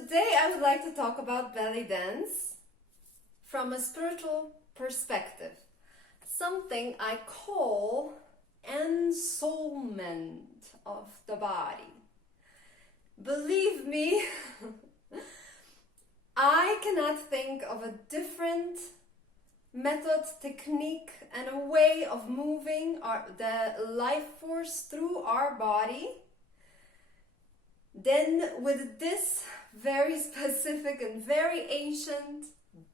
Today I would like to talk about belly dance from a spiritual perspective. Something I call ensoulment of the body. Believe me, I cannot think of a different method, technique, and a way of moving the life force through our body than with this very specific and very ancient,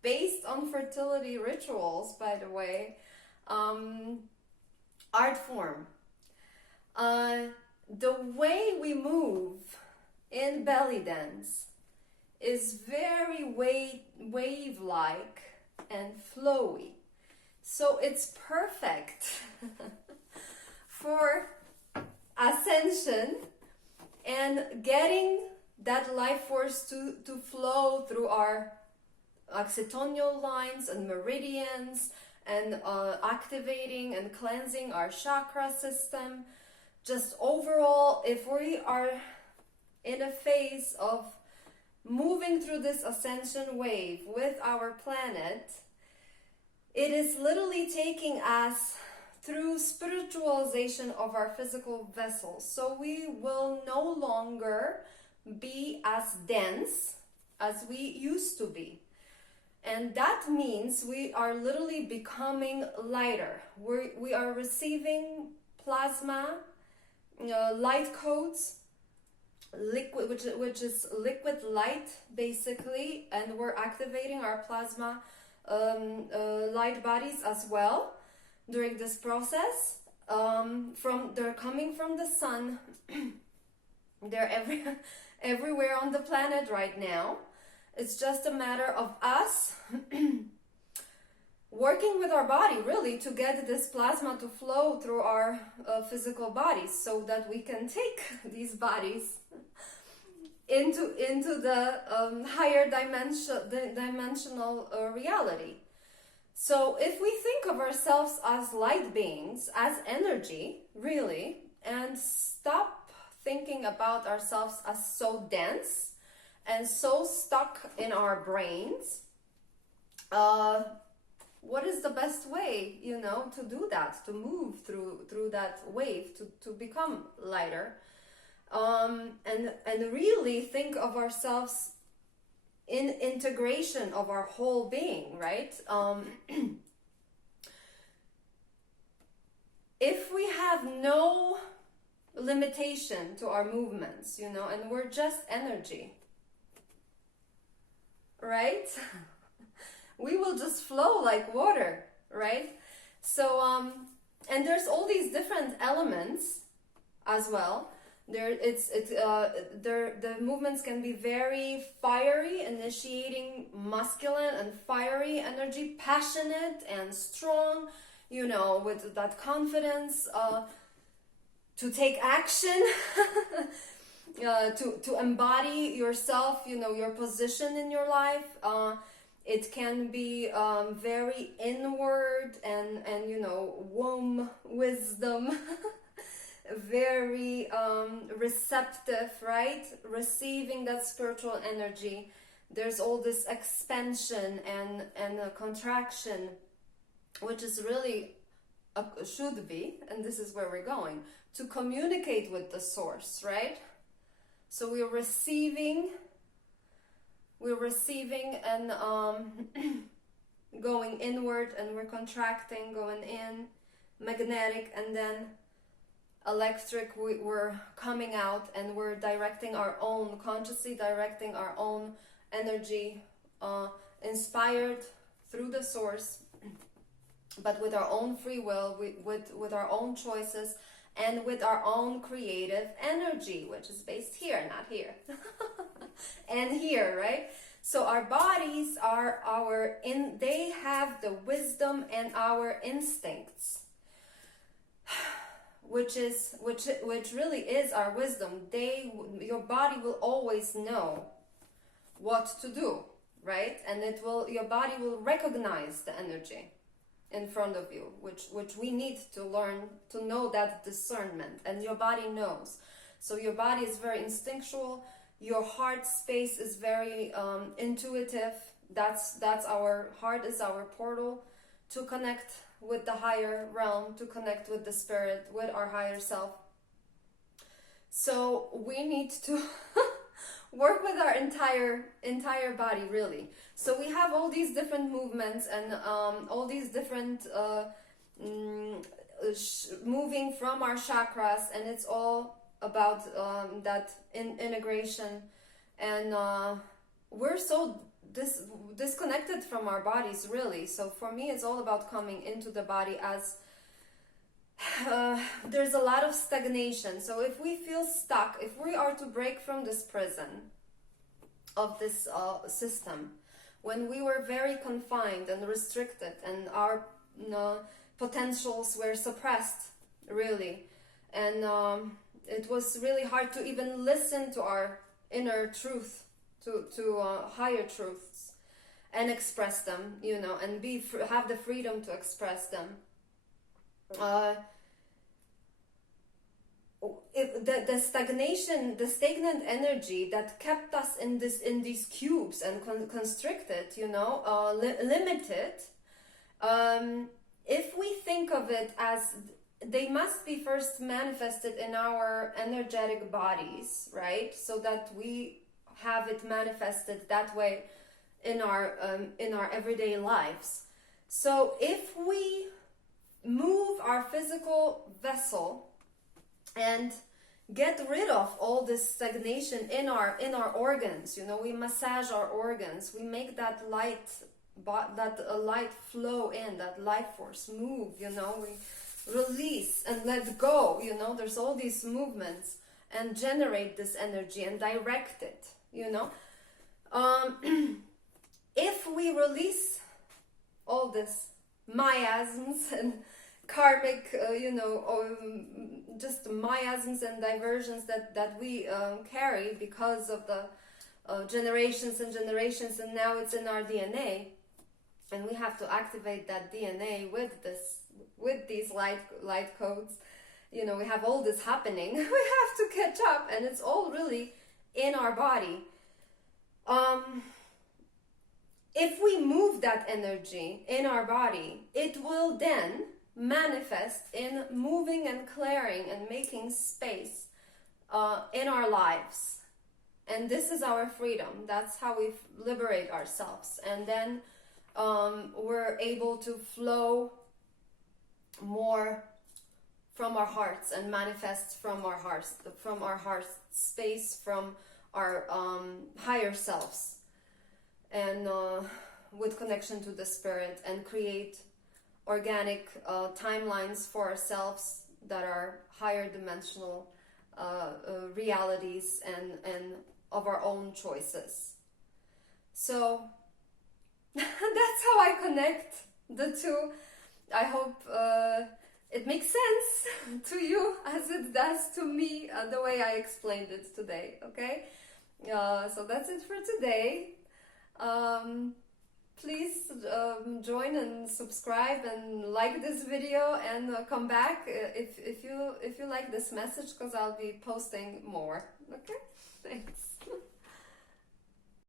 based on fertility rituals, by the way, art form. The way we move in belly dance is very wave-like and flowy. So it's perfect for ascension and getting that life force to flow through our occipital lines and meridians, and activating and cleansing our chakra system. Just overall, if we are in a phase of moving through this ascension wave with our planet, it is literally taking us through spiritualization of our physical vessels. So we will no longer be as dense as we used to be. And that means we are literally becoming lighter. We are receiving plasma, light codes, liquid, which is liquid light basically, and we're activating our plasma light bodies as well during this process. They're coming from the sun. They're everywhere on the planet right now. It's just a matter of us working with our body really to get this plasma to flow through our physical bodies, so that we can take these bodies into the higher dimensional reality. So if we think of ourselves as light beings, as energy, really, and stop thinking about ourselves as so dense and so stuck in our brains, what is the best way, to do that, to move through that wave, to become lighter, and really think of ourselves in integration of our whole being, right? If we have no limitation to our movements, and we're just energy, right? We will just flow like water, right? So, and there's all these different elements as well. The movements can be very fiery, initiating masculine and fiery energy, passionate and strong, with that confidence to take action, to embody yourself, your position in your life. It can be very inward and womb wisdom, very receptive, right? Receiving that spiritual energy. There's all this expansion and a contraction, which is really should be, and this is where we're going, to communicate with the source, right? So we're receiving and going inward, and we're contracting, going in, magnetic, and then electric. We're coming out, and we're directing our own, consciously directing our own energy, inspired through the source, but with our own free will, with our own choices, and with our own creative energy, which is based here, not here. And here, right? So our bodies are they have the wisdom and our instincts, which really is our wisdom. Your body will always know what to do, right? And your body will recognize the energy in front of you, which we need to learn to know that discernment, and your body knows. So your body is very instinctual. Your heart space is very intuitive. That's our heart is our portal to connect with the higher realm, to connect with the spirit, with our higher self. So we need to work with our entire body, really. So we have all these different movements and all these different moving from our chakras, and it's all about that integration. And we're so disconnected from our bodies, really. So for me, it's all about coming into the body, as there's a lot of stagnation. So if we feel stuck, if we are to break from this prison of this system, when we were very confined and restricted, and our potentials were suppressed, really, and it was really hard to even listen to our inner truth, to higher truths, and express them, and have the freedom to express them. The stagnation, the stagnant energy that kept us in these cubes and constricted, limited. If we think of it as they must be first manifested in our energetic bodies, right? So that we have it manifested that way in our everyday lives. So if we move our physical vessel and get rid of all this stagnation in our organs, we massage our organs, we make that light flow in, that life force move, we release and let go, there's all these movements, and generate this energy and direct it, if we release all this miasms and karmic, just miasms and diversions that we carry because of the generations and generations, and now it's in our DNA, and we have to activate that DNA with these light codes. We have all this happening. We have to catch up, and it's all really in our body. If we move that energy in our body, it will then manifest in moving and clearing and making space in our lives. And this is our freedom. That's how we liberate ourselves. And then we're able to flow more from our hearts and manifest from our heart space, from our higher selves, and with connection to the spirit, and create organic timelines for ourselves that are higher dimensional realities and of our own choices. So that's how I connect the two. I hope it makes sense to you as it does to me, the way I explained it today, okay? So that's it for today. Please join and subscribe and like this video, and come back if you like this message, because I'll be posting more. Okay, thanks.